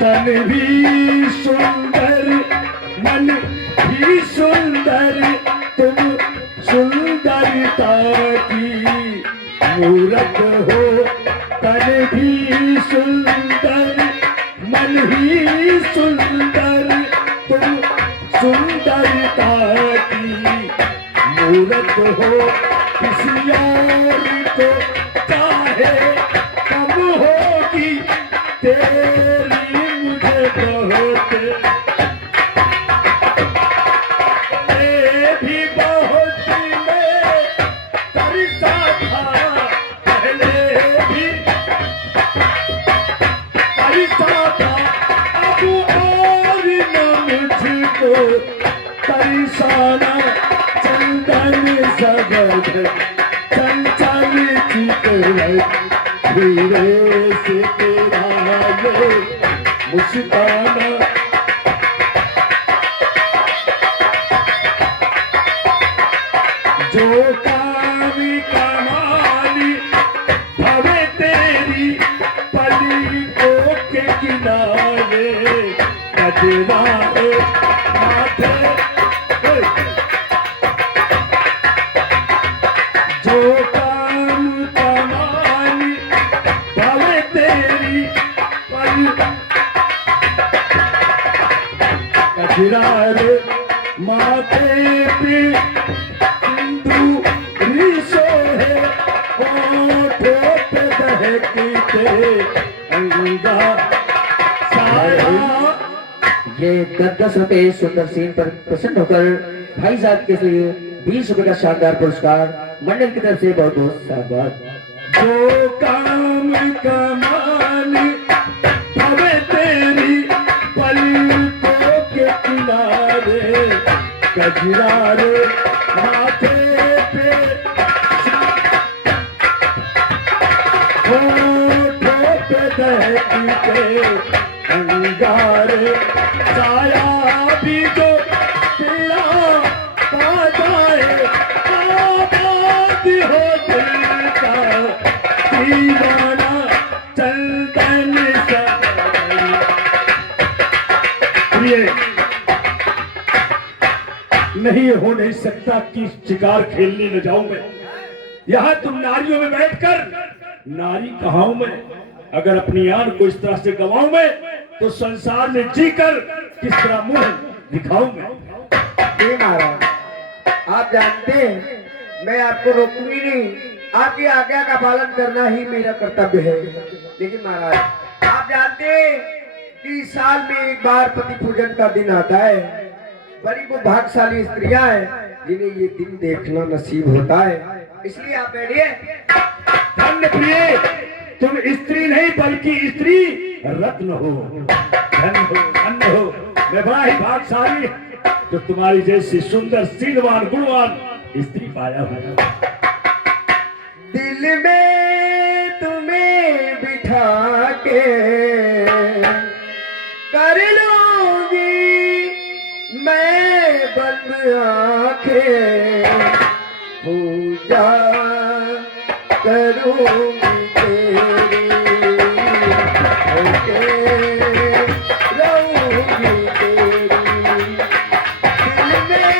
तन भी सुंदर मन भी सुंदर तुम सुंदरता की मूरत हो। तन भी सुंदर मन ही सुंदर तुम सुंदरता की मूरत हो। किसी और को चाहे कम होगी तेरी मुझे बहुत। ये भी बहुत मैं तरसा था पहले भी तरसा था अब और न मुझको तरसाना। चंदन सबद चंचल चित धीरे से तेरा ये मुस्काना। जो कामी कमानी भवे तेरी पलकों के किनारे कजरा माथे। जो काम कमानी भवे तेरी कजरा माथे पे ये 10 रुपए सुंदर सीन पर प्रसन्न होकर भाई साहब के लिए 20 रुपए का शानदार पुरस्कार मंडल की तरफ से बहुत बहुत साधुवाद। जो काम कमानी भवे तेरी पलकों के किनारे कजरा माथे पे होठों पे दहकते अंगारे। साया भी जो तेरा पा जाए आबाद हो दिल का दीवाना। चंदन नहीं हो नहीं सकता कि शिकार खेलने न जाऊं मैं। यहाँ तुम नारियों में बैठकर नारी कहाऊं मैं। अगर अपनी आन को इस तरह से गवाऊं मैं तो संसार में जीकर किस तरह मुंह दिखाऊं मैं। महाराज आप जानते हैं मैं आपको रोकूंगी नहीं, आपकी आज्ञा का पालन करना ही मेरा कर्तव्य है। लेकिन महाराज आप जानते हैं कि साल में एक बार पति पूजन का दिन आता है। बड़ी वो भाग्यशाली स्त्रियां हैं जिन्हें ये दिन देखना नसीब होता है। इसलिए आप बैठिए। धन्य प्रिय तुम स्त्री नहीं बल्कि स्त्री रत्न हो। धन्य हो धन्य हो। मैं बड़ा ही भाग्यशाली जो तुम्हारी जैसी सुंदर शीलवान गुणवान स्त्री पाया हूँ। दिल में तुम्हें बिठा के कर लूंगी मैं बंद आंखें, पूजा करूंगी तेरी होके रहूंगी तेरी। दिल में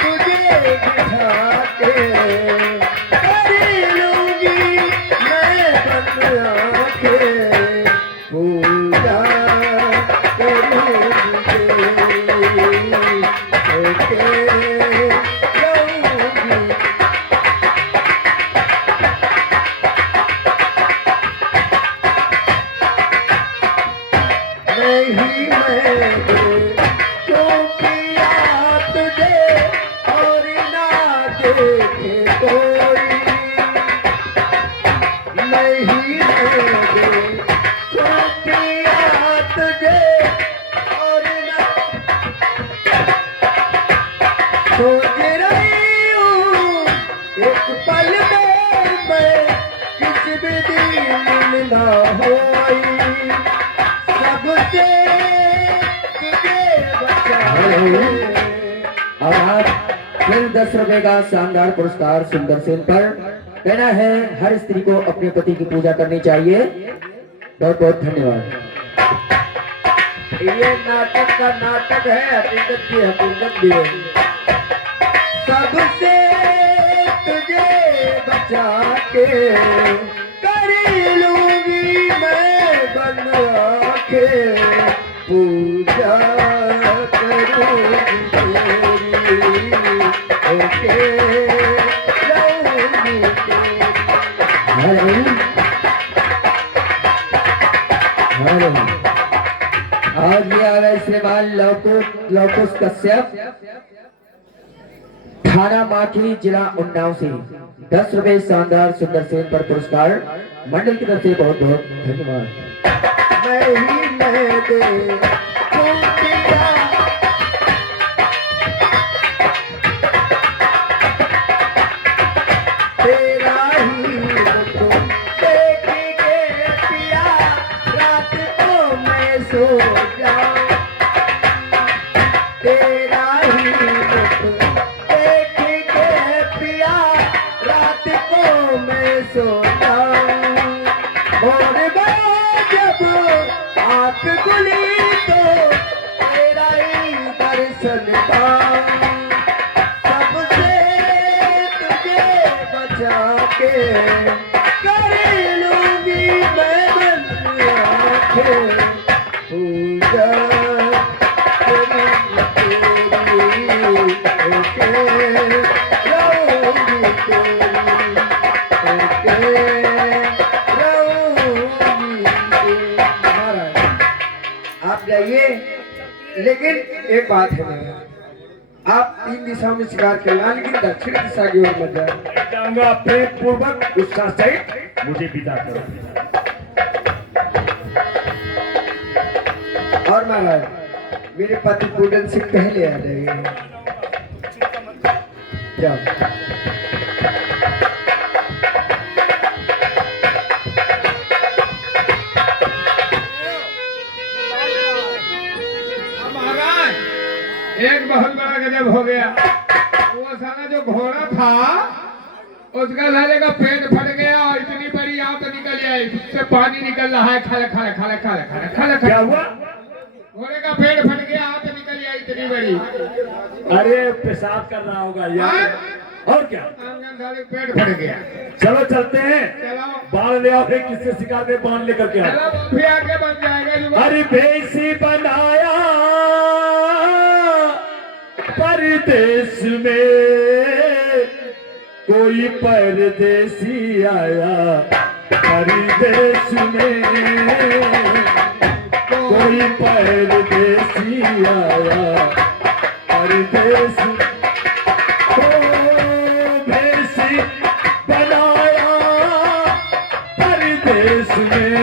तुझे बिठा के कर लूंगी मैं बंद आंखें, पूजा करूंगी तेरी होके सोच रही हूँ एक पल में मैं किसी भी दिन ना होई सबसे तुझे बचाऊं। और आप फिर 10 रुपए का शानदार पुरस्कार सुंदर सेन पर। कहना है हर स्त्री को अपने पति की पूजा करनी चाहिए। बहुत बहुत धन्यवाद। ये नाटक का नाटक है, हकीकत की हकीकत भी है। सबसे तुझे बचा के कर लूंगी मैं बन आके, पूजा करूंगी तेरी, ओके रहूंगी तेरी। और ये आ रहा है श्रीमान लवकुश कश्यप, थाना माखी, जिला उन्नाव से 10 रुपए शानदार सुंदर सेन पर पुरस्कार मंडल की तरफ से बहुत बहुत धन्यवाद। मैं ही मैं दे कुटिया, तेरा ही हुक्म देख के पिया, रात को मैं सो जाऊं, तेरा ही हुक्म देख के पिया, रात को मैं सो जाऊं। और जब आँख खुली तो तेरा ही दर्शन पाऊं, सबसे तुझे बचा के कर लूंगी मैं बंद आँखें, पूजा करूंगी तेरी, ओके रहूंगी तेरी, ओके आप जाइए। लेकिन एक बात है मेरा, आप 3 दिशाओं में शिकार खेलना, लेकिन दक्षिण दिशा की ओर मत जाए। मैं जाऊंगा प्रेम पूर्वक गुस्सा सहित, मुझे विदा करो। और महाराज मेरे पति पूजन से पहले आ जाइए। जाओ। एक बहुत बड़ा गजब हो गया। वो साला जो घोड़ा था उसका साले का पेट फट गया और इतनी बड़ी आंत निकल आई, उससे पानी निकल रहा है। खाले खाले खाले खाले खाले खाले क्या हुआ? घोड़े का पेट फट गया, आंत निकल आई इतनी बड़ी। अरे पेशाब कर रहा होगा यार, और क्या? साले पेट फट गया। चलो चलते हैं, चलो बाढ़ ले आओ, फिर किससे शिकार में बांध लेकर के आओ। चलो वो भी आगे बन जाएगा जुगाड़। अरे भेसी बनाया परदेश में, कोई परदेसी आया परदेश में, कोई परदेसी आया परदेश में। भेसी बनाया परदेश में,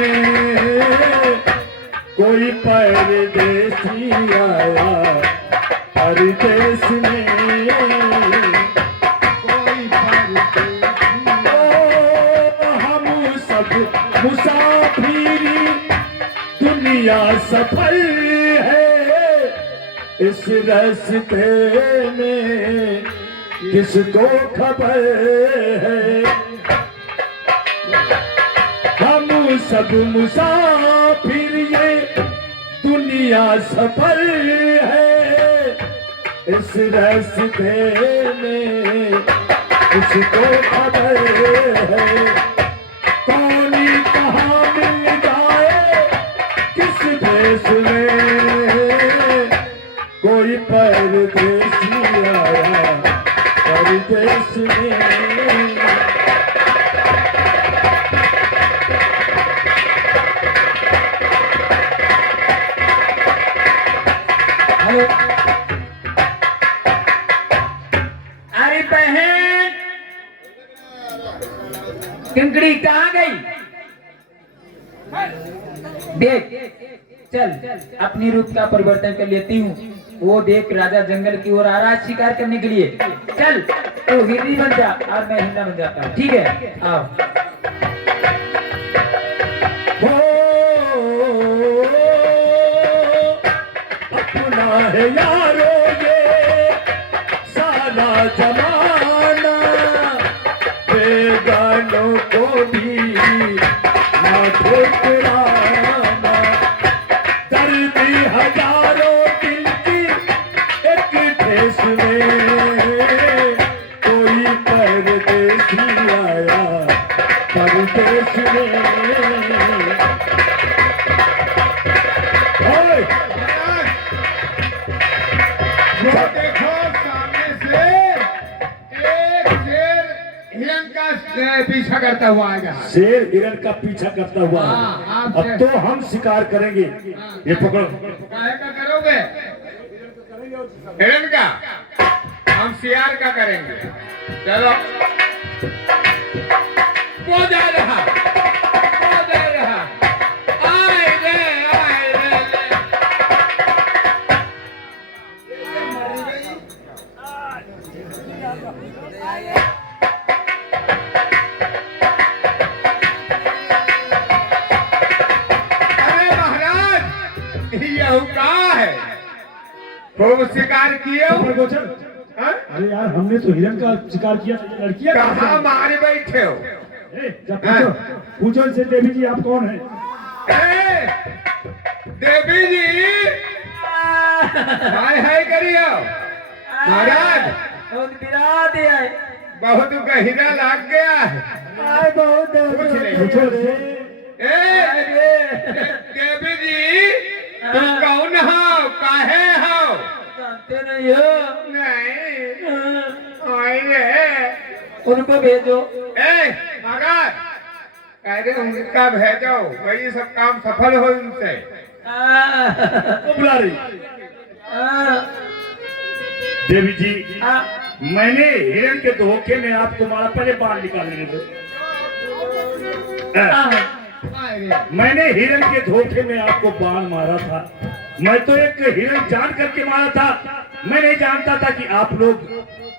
कोई परदेसी आया परदेश में, कोई परदेसी। हम सब मुसाफिरी, दुनिया सफल है, इस रास्ते में किसको खबर है। हम सब मुसाफिर, ये दुनिया सफल है, इस रास्ते में किसको खबर है। कौन कहाँ मिल जाए किस देश में, कोई परदेसी आया परदेश में। अरे बहन किंकड़ी कहाँ गई? देख चल अपनी रूप का परिवर्तन कर लेती हूँ। वो देख राजा जंगल की ओर आ रहा है शिकार करने के लिए। चल तो हिरनी बन जा और मैं हिरना बन जाता हूँ, ठीक है? आओ। अपना है यारो ये सारा जमाना, बेगानों को भी ना ठुकराना। में कोई परदेसी आया परदेश में। ओए! वो देखो सामने से एक शेर हिरन का पीछा करता हुआ आएगा। शेर हिरण का पीछा करता हुआ है। हाँ, आप अब तो हम शिकार करेंगे। ये पकड़ो। काहे का करोगे? हिरन का, हम शियार का करेंगे। चलो, वो जा रहा, वो जा रहा। आए रे, आए रे, रे। अरे महाराज, यह कहाँ है? खूब शिकार किए हो? गोचर, हाँ? अरे यार हमने तो हिरण का शिकार किया था, लड़कियां कहाँ मारे बैठे हो? जब पूछो पूछो इनसे देवी जी आप कौन है? ए, देवी जी, हाय हाय करियो महाराज। बहुत विराट है। बहुत गहरा लाग गया है। आए बहुत पूछ ले। पूछो रे। देवी जी, तुम कौन हो? काहे हो? जानते नहीं हो? नहीं, आए रे। उनको भेजो। ए महाराज, कह रहे उनका भेजो, वही सब काम सफल हो उनसे। वो बुला रही। देवी जी, मैंने हिरण के धोखे में आपको मारा, पहले बाल निकालने दो। आए रे। मैंने हिरण के धोखे में आपको बाण मारा था। मैं तो एक हिरण जान करके मारा था। मैं नहीं जानता था कि आप लोग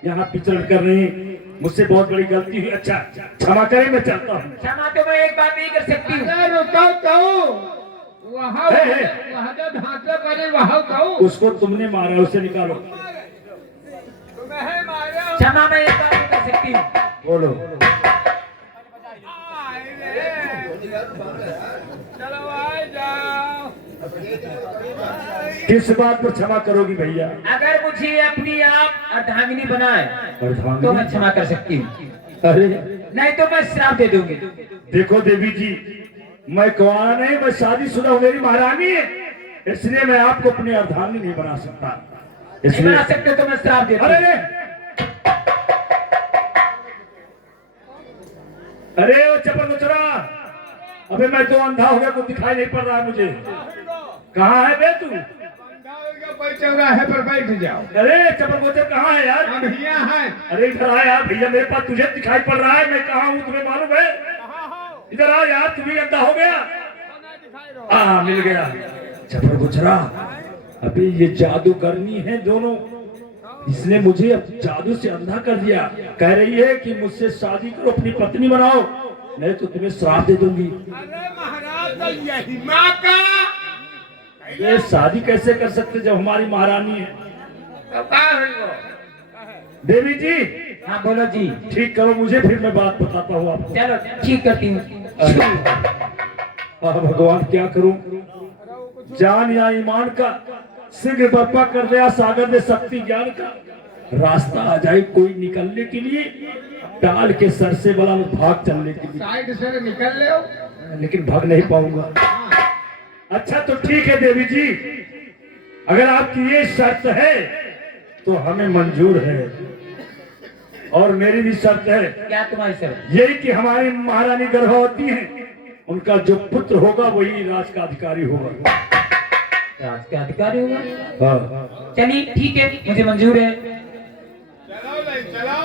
यहाँ विचरण कर रहे हैं। मुझसे बहुत बड़ी गलती हुई। अच्छा, क्षमा करें, मैं चलता हूँ। क्षमा तो मैं एक बात नहीं कर सकती हूँ। अरे रुको तो, वहाँ है। वहाँ जो ढांचा करे वहाँ कहूँ। उसको तुमने मारा, उसे निकालो। तुम्हें मारा। क्षमा मैं एक बात नहीं कर सकती हूँ। बोलो। आए रे। चलो आए जाओ। किस बात पर क्षमा करोगी भैया? अगर मुझे अपनी आप अर्धांगिनी बनाए अर्धांगिनी? तो मैं क्षमा कर सकती हूँ, अरे नहीं तो मैं श्राप दे दूंगी। देखो देवी जी, मैं कुंवारा नहीं, मैं शादीशुदा हूँ, मेरी महारानी है, इसलिए मैं आपको अपनी अर्धांगिनी नहीं बना सकता। नहीं इसलिए बना सकते तो मैं श्राप दे अरे दूंगी। अरे वो चपर चरा, अबे मैं तो अंधा हो गया, कुछ दिखाई नहीं पड़ रहा है मुझे। कहाँ है बे तू? कोई चौराहे पर बैठ जाओ। अरे चपर गोचर कहाँ है यार? हम यहाँ हैं। अरे इधर आ यार भैया, मेरे पास तुझे दिखाई पड़ रहा है, मैं कहाँ हूँ तुम्हें मालूम है? इधर आ यार, तू भी अंधा हो गया। मिल गया। चपर गोचरा, अबे ये जादू करनी है दोनों, इसने मुझे अब जादू से अंधा कर दिया। कह रही है कि मुझसे शादी करो, अपनी पत्नी बनाओ, नहीं तो तुम्हें श्राप दे दूंगी। अरे महाराज, तो यही माँ का ये शादी कैसे कर सकते जब हमारी महारानी है? तो कहाँ है वो? देवी जी हाँ बोलो जी। ठीक करो मुझे, फिर मैं बात बताता हूँ आपको। चलो ठीक करती हूँ। भगवान क्या करूं, जान या ईमान का शीघ्र बर्पा कर दिया, सागर में शक्ति ज्ञान का रास्ता आ जाए कोई निकलने के लिए, टाल के सर से बला भाग चलने के लिए, साइड से निकल ले। लेकिन भाग नहीं पाऊंगा। अच्छा तो ठीक है देवी जी, अगर आपकी ये शर्त है तो हमें मंजूर है, और मेरी भी शर्त है क्या तुम्हारी शर्त? यही कि हमारी महारानी गर्भवती है, उनका जो पुत्र होगा वही राज का अधिकारी होगा। राज का अधिकारी होगा? हाँ। चलिए ठीक है, मुझे मंजूर है। चलो ले चलो।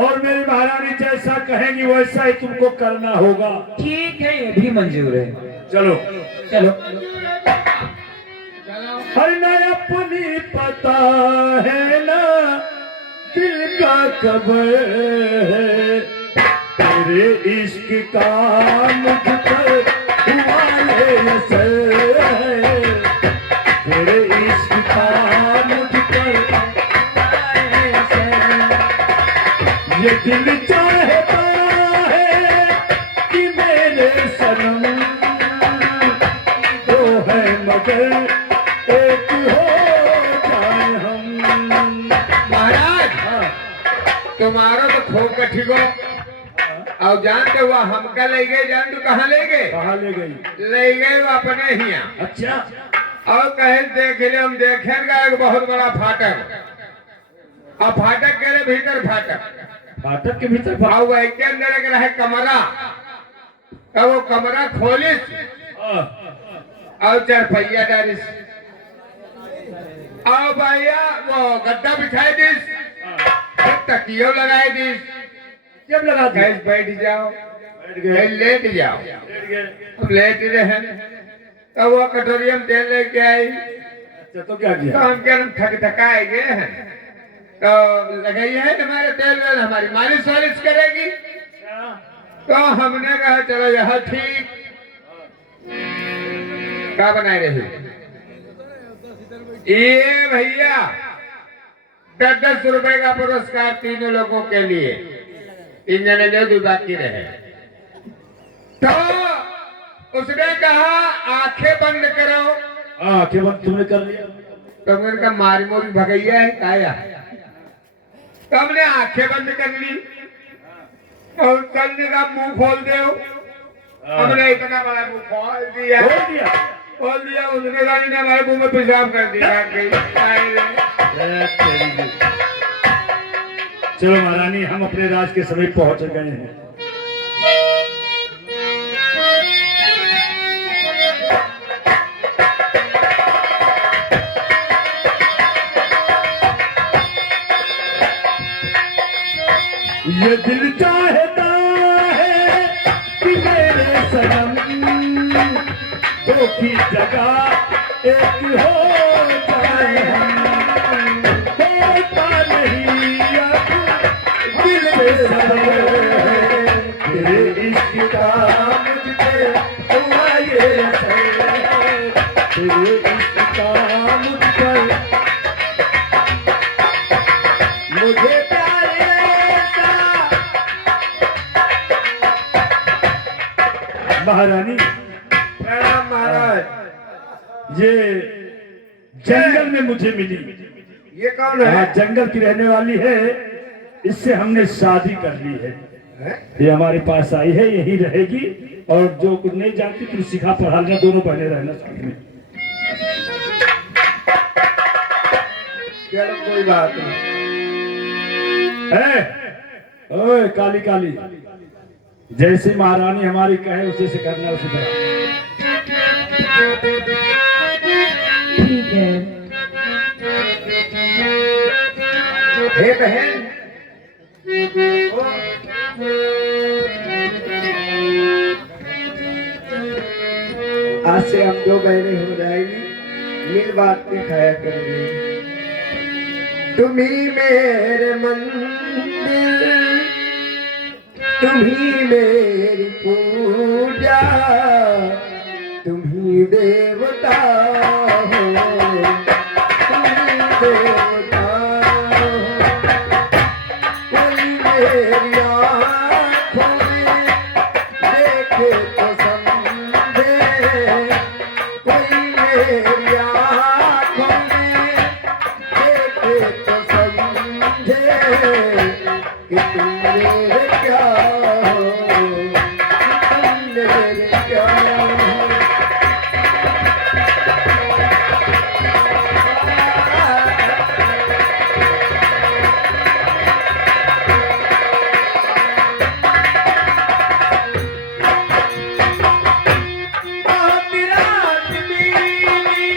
और मेरी महारानी जैसा कहेंगी वैसा ही तुमको करना होगा। ठीक है, ये भी मंजूर है। चलो। चलो। हर न अपनी पता है ना दिल का कबर है, तेरे इश्क का मुझ पर हुआ है असर है, तेरे इश्क का मुझ पर हुआ है असर। ये दिल चाहता है कि मेरे सनम तो है मगर एक हो जाए हम। हमका ठीक हो और जानते हुआ हमका ले गए, जान तू कहाँ ले गए? कहाँ ले गई? ले गए वो अपने ही अच्छा। और कहे देख ले, हम देखेंगे एक बहुत बड़ा फाटक, और फाटक के भीतर फाटक, फाटक के भीतर और वही के अंदर एक रहे कमरा, तो वो कमरा खोलिस और चारपहिया डालिस, और भैया वो गद्दा बिछाई दिस, तकियो लगाए दिस, जब लगा दिया गैस बैठ जाओ, बैठ गए, लेट जाओ, बैठ गए। अब लेट ही रहे, तो वो कटोरियम तेल लेके आई, अच्छा तो क्या तो किया? हम क्या थक थकाए गए हैं, तो लगाइए है तुम्हारे तेल वेल, हमारी मालिश वालिश करेगी, तो हमने कहा चलो यह ठीक, क्या बनाए रहे ये भैया 10-10 रुपए का पुरस्कार तीनों लोगों के लिए, 3 जने जो भी बाकी रहे, तो उसने कहा आंखें बंद करो, हाँ केवल तुमने कर लिया। तो मैंने कहा मारी मोरी भगैया है काया, तो हमने आंखें बंद कर ली और चलने का मुंह खोल दो, हमने इतना बड़ा मुंह खोल दिया, बोल दिया। खोल दिया, उसने रानी ने हमारे मुंह में पेशाब कर दिया। चलो महारानी, हम अपने राज के समीप पहुंच गए हैं। ये दिल चाहता है कि मेरे सनम दो की जगह एक हो जाए हम, होता नहीं अब दिल में सनम, तेरे इश्क का मुझ पे हुआ ये असर, तेरे इश्क का मुझ पर मुझे महारानी। प्रणाम महाराज। ये जंगल में मुझे मिली, ये कौन है? हाँ, जंगल की रहने वाली है, इससे हमने शादी कर ली है। ये हमारे पास आई है, यही रहेगी, और जो कुछ नहीं जानती तुम सिखा पढ़ाना, दोनों बहने रहना साथ में। चलो कोई बात नहीं। ओए काली काली, जैसे महारानी हमारी कहे उसे से करना, उसी तरह। ठीक है। हे बहन, आज से हम 2 बहनें हो जाएगी, मिल बात के खाया करेंगे। तुम्ही मेरे मंदिर, तुम्ही मेरी पूजा, तुम्ही देवता हो, तुम्ही देवता हो। कोई मेरी आँखों में देखे तो समझे, कोई मेरी आँखों में देखे तो समझे कि तुम मेरे क्या हो, तुम मेरे क्या हो। रात नीली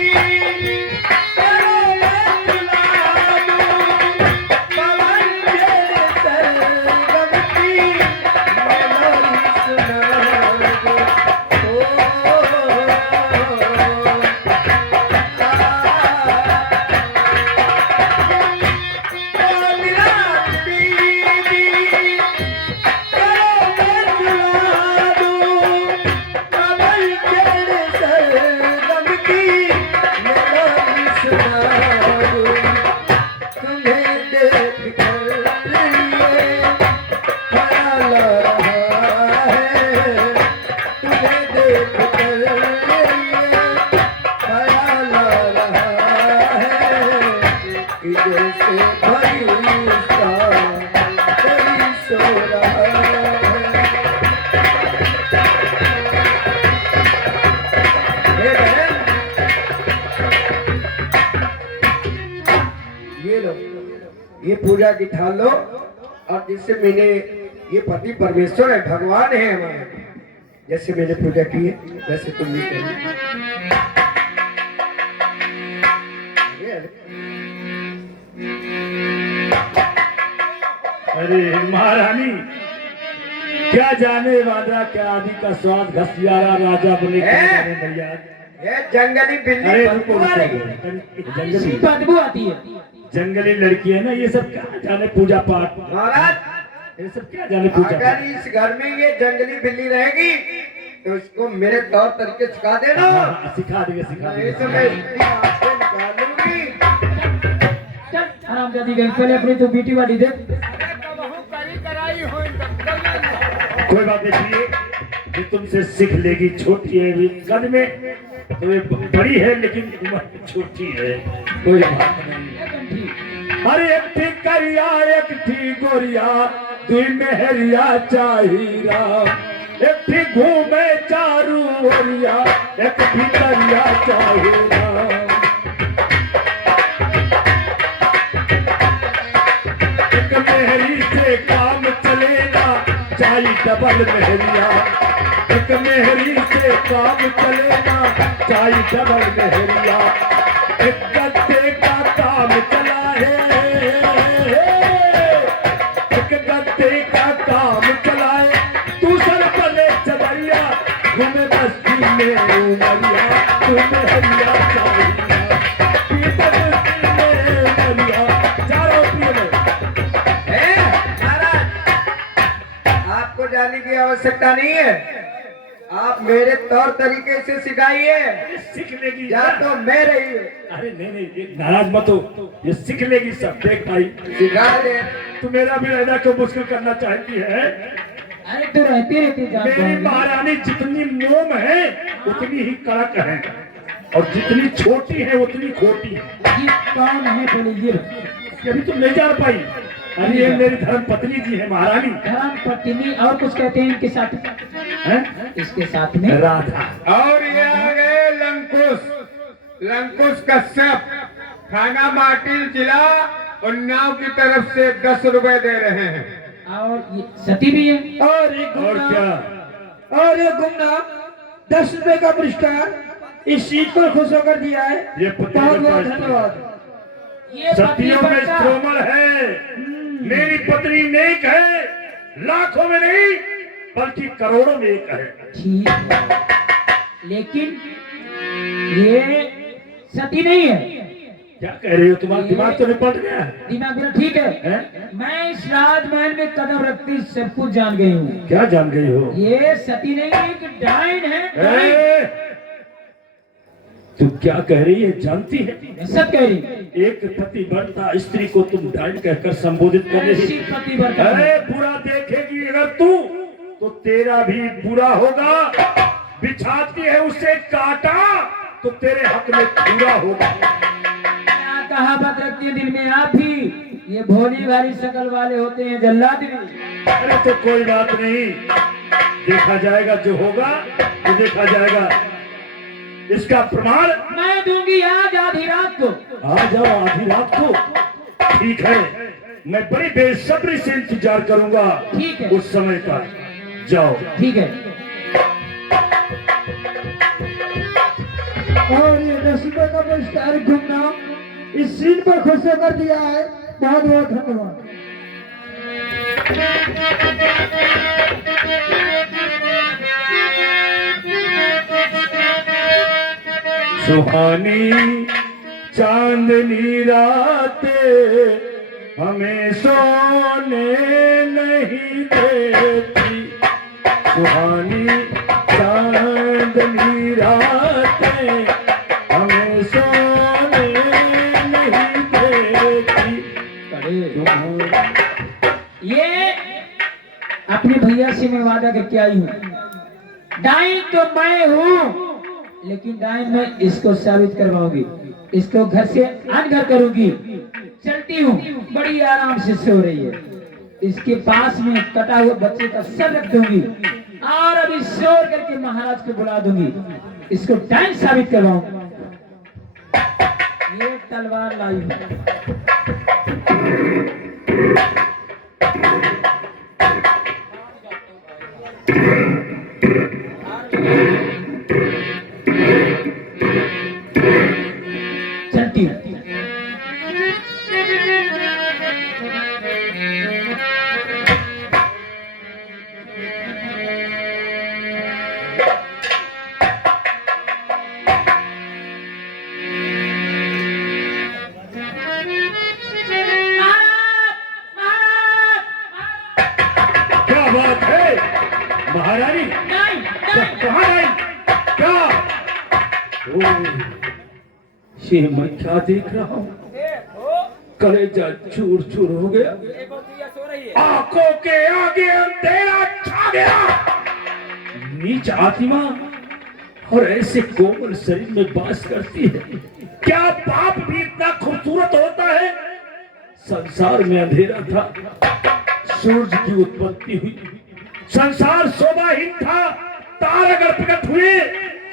ये पूजा की थाल लो और जिससे मैंने ये पति परमेश्वर है, भगवान है हमारे, जैसे मैंने पूजा की है वैसे तुम भी करो। अरे महारानी, क्या जाने वादा क्या आदि का स्वाद, घसियारा राजा बने भैया। ये जंगली बिल्ली अरे बदबू आ रही है। जंगली बदबू आती है। जंगली लड़की है ना, ये सब क्या जाने पूजा पाठ, महाराज ये सब क्या जाने पूजा अगर पाठ। इस घर में ये जंगली बिल्ली रहेगी तो इसको मेरे तौर तरीके सिखा देना। हाँ, सिखा देंगे सिखा नहीं तो मैं देंगे। इसकी आंखें निकालूंगी। चल आराम जाती गई, पहले अपनी तो बेटी वाली दे। कोई बात नहीं, ये तुमसे सीख लेगी। छोटी है अभी कद में, तो ये बड़ी है लेकिन उम्र छोटी है, कोई बात नहीं। अरे एक थी करिया एक थी गोरिया, दुई मेहरिया चाहिरा, एक थी घूमे चारू ओरिया, एक भीतरिया चाहिरा। एक मेहरी से काम चलेगा, चाही डबल मेहरिया। एक मेहरी से काम चलेगा, चाही डबल मेहरिया। एक गद्दे का काम चला है, एक गद्दे का काम चलाए, दूसर बने चबरिया, घूमे बस्ती में उमरिया, तुम्हें हरिया चाहिए, बस्ती में उमरिया। चारों प्रिय महाराज आपको जाने की आवश्यकता नहीं है, आप मेरे तौर तरीके से सिखाइए, सीख लेगी या तो मैं रही हूँ। अरे नहीं नहीं, ये नाराज मत हो, ये सीख लेगी सब। देख भाई, सिखा दे। तू मेरा भी रहना क्यों मुश्किल करना चाहती है। अरे तू रहती रहती जान मेरी महारानी जितनी मोम है उतनी ही कड़क है, और जितनी छोटी है उतनी खोटी है। ये कौन है बोले ये? अभी तुम नहीं जान पाई। अरे ये मेरी धर्म पत्नी जी है महारानी, धर्म पत्नी और कुछ कहते हैं इनके साथ है इसके साथ में राधा। और ये आ गए लंकुश कश्यप, थाना माटिल, जिला उन्नाव की तरफ से 10 रुपए दे रहे हैं। और ये सती भी है। और और क्या, ये गुमनाम 10 रुपए का पुरस्कार इस सीट पर खुश होकर दिया है। ये पति बहुत बहुत का धन्यवाद। ये पति सतियों में बच्चा। कोमल है, मेरी पत्नी नेक है, लाखों में नहीं बल्कि करोड़ों में एक है। ठीक है, लेकिन ये सती नहीं है। क्या कह रही हो, तुम्हारा दिमाग तो नहीं पलट गया है? दिमाग मेरा ठीक है, हैं? मैं इस राजमहल में कदम रखती सब कुछ जान गई हूँ। क्या जान गई हो? ये सती नहीं है, एक डाइन है, डाइन। ए, तू क्या कह रही है, जानती है? मैं सब कह रही एक पति बनता स्त्री को तुम डाइन कहकर संबोधित कर रही। ऐसी पति बरकत अरे बुरा देखेगी अगर तू तो तेरा भी बुरा होगा, बिछाती है उसे काटा तो तेरे हक में पूरा होगा। क्या कहावत रखती है दिल में आप भी, ये भोली भाली शकल वाले होते हैं जल्लाद भी। अरे तो कोई बात नहीं, देखा जाएगा, जो होगा वो देखा जाएगा। इसका प्रमाण मैं दूंगी आज आधी रात को। आ जाओ आधी रात को, ठीक है, मैं बड़ी बेसब्री से इंतजार करूंगा। ठीक है। उस समय का जाओ। ठीक है। और ये 10 रुपए का पुरस्कार गुमनाम इस सीट पर खुश होकर दिया है। बहुत बहुत धन्यवाद। सुहानी चांदनी रातें हमें सोने नहीं देती, सुहानी चांदनी रातें हमें सोने नहीं देती। ये अपने भैया से मैं वादा करके आई हूँ, डाइन तो मैं हूँ, लेकिन डाइन मैं इसको साबित करवाऊंगी, इसको घर से अनघर करूंगी। चलती हूँ, बड़ी आराम से सो रही है, इसके पास में कटा हुआ बच्चे का सर रख दूंगी और अभी शोर करके महाराज को बुला दूंगी, इसको डाइन साबित करवाऊंगा। ये तलवार लाई हूँ। चलती हूँ। क्या बात है महारानी? नहीं, कहाँ गई? क्या? ये मैं क्या देख रहा हूँ? कलेजा चूर चूर हो गया, आंखों के आगे अंधेरा छा गया। नीच आत्मा और ऐसे कोमल शरीर में वास करती है। क्या पाप भी इतना खूबसूरत होता है? संसार में अंधेरा था, सूरज की उत्पत्ति हुई, संसार शोभाहीन था, तारे अगर प्रकट हुए,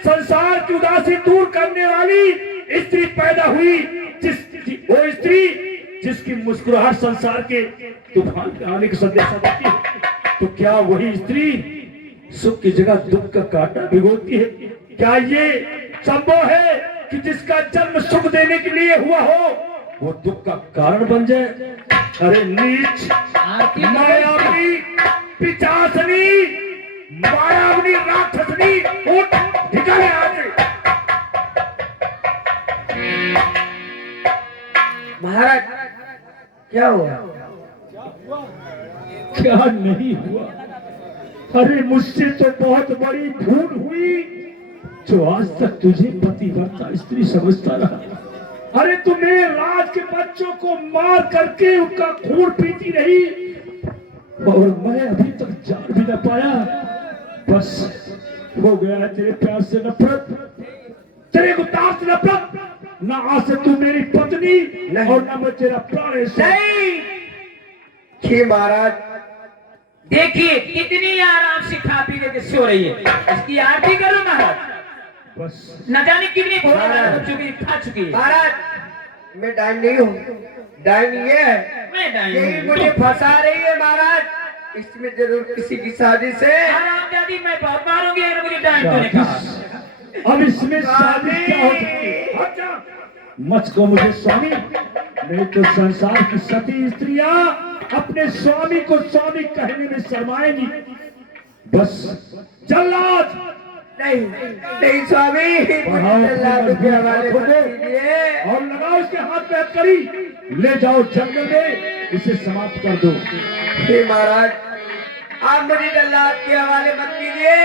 संसार की उदासी दूर करने वाली स्त्री पैदा हुई, वो स्त्री जिसकी मुस्कुराहट संसार के तूफान के आने का संदेशा देती है। तो क्या वही स्त्री सुख की जगह दुख का कांटा भिगोती है? क्या ये संभव है कि जिसका जन्म सुख देने के लिए हुआ हो वो दुख का कारण बन जाए? अरे नीच, मायावी, पिशाचनी, मायावी राक्षसनी, उठ निकले आज। महाराज क्या हुआ? क्या नहीं हुआ? अरे मुझसे तो बहुत बड़ी भूल हुई जो आज तक तुझे पतिव्रता स्त्री समझता रहा। अरे तुमने राज के बच्चों को मार करके उनका खून पीती रही और मैं अभी तक जान भी न पाया। बस हो गया है तेरे प्यार से नफरत, तेरे गुस्तार से नफरत। ना आज से तू मेरी पत्नी और ना मैं तेरा प्राणेश्वर। नहीं कि महाराज देखिए कितनी आराम से खा पी के सो रही है, इसकी आरती करो महाराज। बस न जाने कितनी भोले बच्चों की खा चुकी है। महाराज मैं डाइन नहीं हूँ, डाइन ये है, मैं डाइन यही हूँ। मुझे फंसा रही है महाराज। इसमें जरूर किसी की साजिश है। हरामजादी, मैं बहुत मारूंगी अगर मुझे डाइन तो ने कहा। अब इसमें साजिश क्या हो सकती है? हट जा। मत को मुझे स्वामी, नहीं तो संसार की सती स्त्रियां अपने स्वामी को स्वामी कहने में शर्माएंगी। बस चल आज। नहीं नहीं स्वामी, बढ़ाओ मुझे अल्लाह के हवाले मत कीजिए। और लगाओ इसके हाथ पे हथकड़ी, ले जाओ जंगल में, इसे समाप्त कर दो। हे महाराज आप मुझे अल्लाह के हवाले मत कीजिए।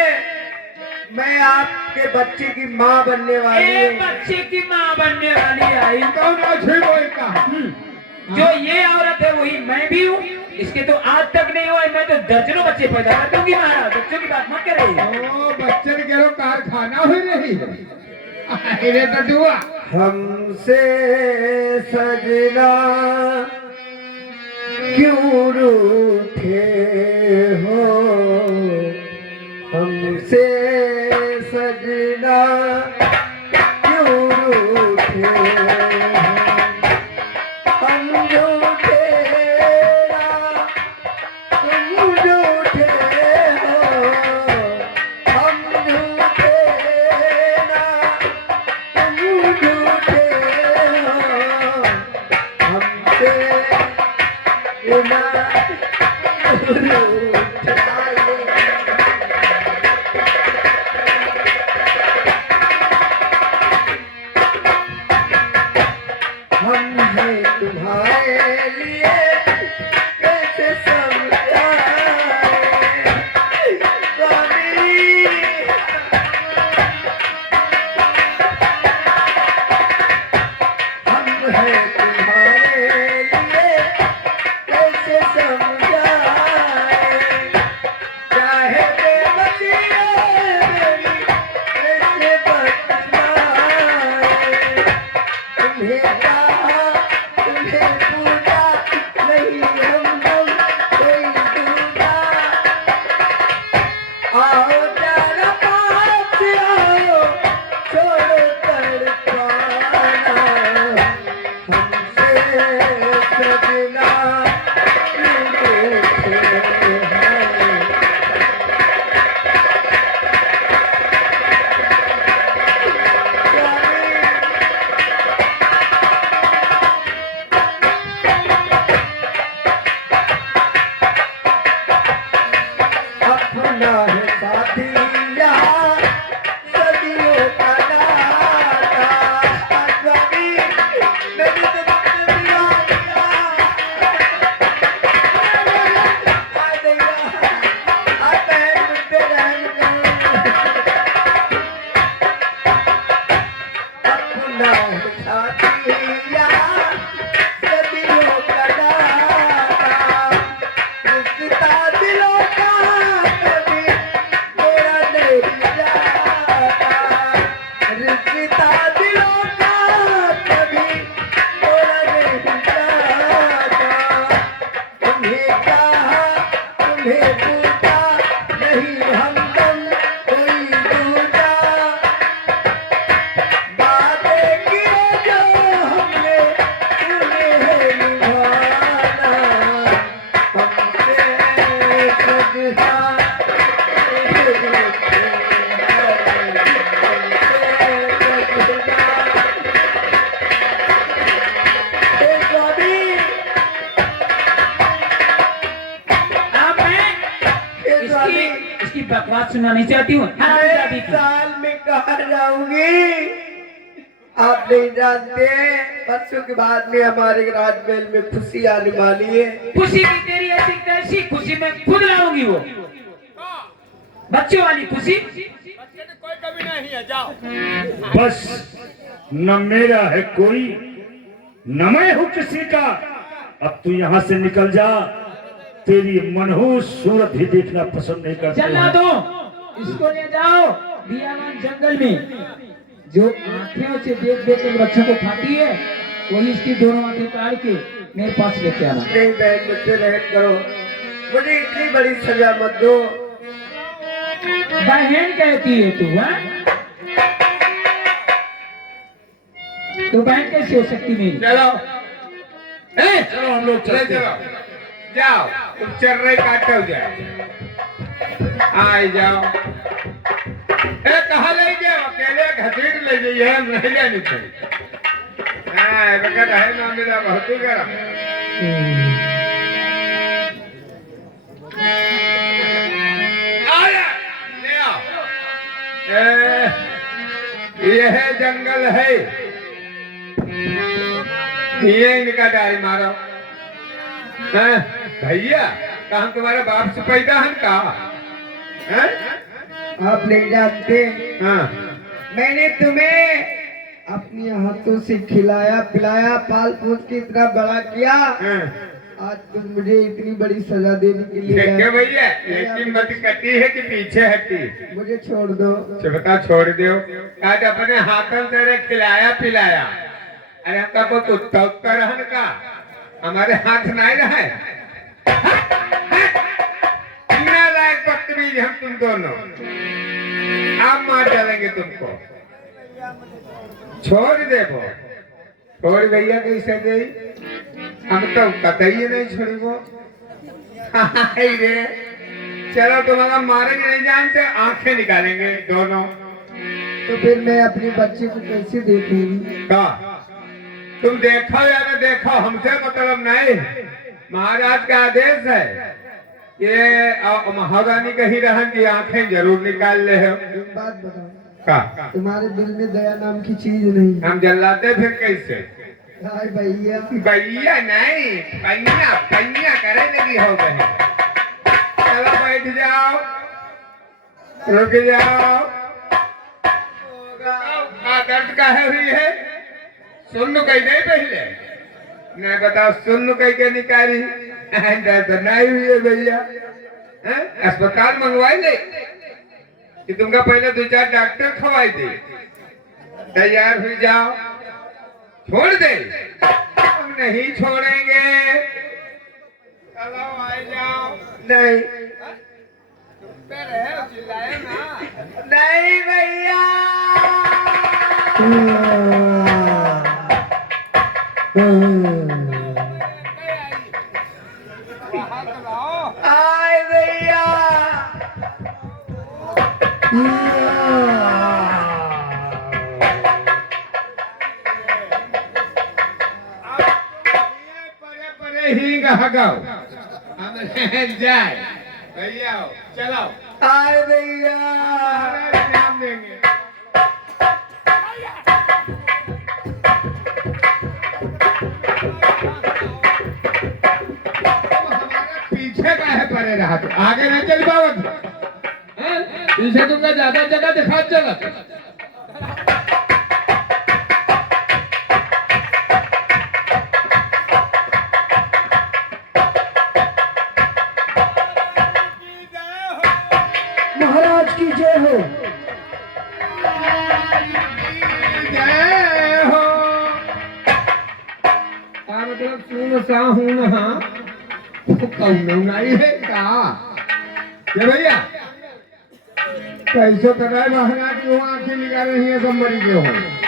मैं आपके बच्चे की माँ बनने वाली एक हूँ। बच्चे की माँ बनने वाली आई। कौन अच्छी बोल का? जो ये औरत है वही मैं भी हूँ। इसके तो आज तक नहीं हुआ, मैं तो दर्जनों बच्चे पैदा कर दूंगी महाराज। बच्चों की बात मत करिए। ओ बच्चन के रो कारखाना हो रही है। अरे तो दुआ हमसे सजना क्यों रूठे हो, हमसे सजना क्यों रूठे हो, हम रूठे ना तुम रूठे हो, हम रूठे ना तुम रूठे हो, हमसे ना रूठ हम हैं तुम्हारे लिए कैसे समझाएं स्वामी। हम हैं तुम्हारे लिए कैसे समझाएं, चाहे बेबसी है मेरी कैसे बतलाएं। तुम्हें कहा तुम्हें पूजा अपना है साथी यार सदियों का नाता रिश्ता दिलों का कभी मेरा नहीं जाता रिश्ता दिलों का कभी मेरा नहीं जाता तुम्हें कहा तुम्हें पूछा नहीं हमदम कोई दूजा बातें की जो हमने तुम्हें है निभाना हमसे सजदा अब मैं इसकी बकवास सुनना नहीं चाहती हूँ। हाँ, मैं दादी की। साल में कहा जाऊंगी आप नहीं जानते परसों के बाद में हमारे राजमहल में खुशी आने वाली है खुशी की तेरी ऐसी कैसी खुशी में खुद लाऊंगी वो बच्चों वाली खुशी। कोई कभी नहीं है, जाओ। बस न मेरा है कोई न मैं हूं किसी का। अब तू यहाँ से निकल जा। तेरी मनहूस सूरत ही देखना पसंद नहीं करते चला हैं। दो इसको ले जाओ बियावान जंगल में। जो आंखें से देख देख के बच्चों को खाती है वही इसकी दोनों आंखें काट के मेरे पास लेके आना। नहीं बहन मुझसे रहम करो मुझे इतनी बड़ी सजा मत दो बहन कहती है तू? हाँ, तो बहन कैसे हो सकती मेरी? चलो चलो हम लोग चले चलते हैं। चलो जाओ तुम चल रहे काटो जाओ आए जाओ। कहा ले जाओ अकेले घसीट ले जाइए हम नहीं जानी चाहिए। हाँ बकर है ना मेरा बहुत ही गरम। आया ले आओ। यह जंगल है ये इनका डारी मारो। हैं? भैया कहा तुम्हारे बाप से पैदा है का? हैं? आप नहीं जानते हाँ। मैंने तुम्हें अपने हाथों से खिलाया पिलाया पाल पोस के इतना बड़ा किया हाँ। आज तुम मुझे इतनी बड़ी सजा देने के लिए देखे आए। भैया लेकिन मत कटी है कि पीछे हटी? मुझे छोड़ दो बता छोड़ दो। आज अपने हाथों से खिलाया पिलाया। अरे हमका को कुत्ता उत्ता रहन का हमारे हाथ नहीं रहे। लायक बदतमीज हम तुम दोनों। आप मार डालेंगे तुमको। छोड़ दे वो छोड़ भैया कैसे दे हम तो कतई नहीं छोड़ो। हाय रे चलो तुम्हारा मारेंगे नहीं जानते आंखें निकालेंगे दोनों। तो फिर मैं अपने बच्चे को कैसे देखूंगी? का तुम देखो या न देखो हमसे मतलब नहीं। महाराज का आदेश है ये महारानी कहीं रहन की आंखें जरूर निकाल ले हो। एक बात बताओ का तुम्हारे दिल में दया नाम की चीज नहीं हम जल्लाते फिर कैसे? हाय भैया भैया नहीं पैया पैया करे लगी हो गए। चलो बैठ जाओ रुक जाओ। दर्द का है हुई है सुन कही नहीं पहले नहीं बताओ सुन कही के निकाली दर्द नहीं हुई है भैया। अस्पताल मंगवाई ले कि तुमका पहले 2-4 डॉक्टर खवाई दे। तैयार हो जाओ छोड़ दे हम नहीं छोड़ेंगे। चलो आ जाओ। नहीं चिल्लाए ना नहीं भैया आए भैया परे परे ही गाओ हम जाए भैया चलो आए भैया ध्यान देंगे। पीछे का है परे रहा तो आगे नहीं चल पावत। पीछे तुमका ज्यादा जगह दिखा चला महाराज की जय हो। जय हो। का मतलब सुन सा हूं ना कौन नहीं है का ये भैया कैसे तो महाराज की आंखें निकाल रही है सब मरी के हो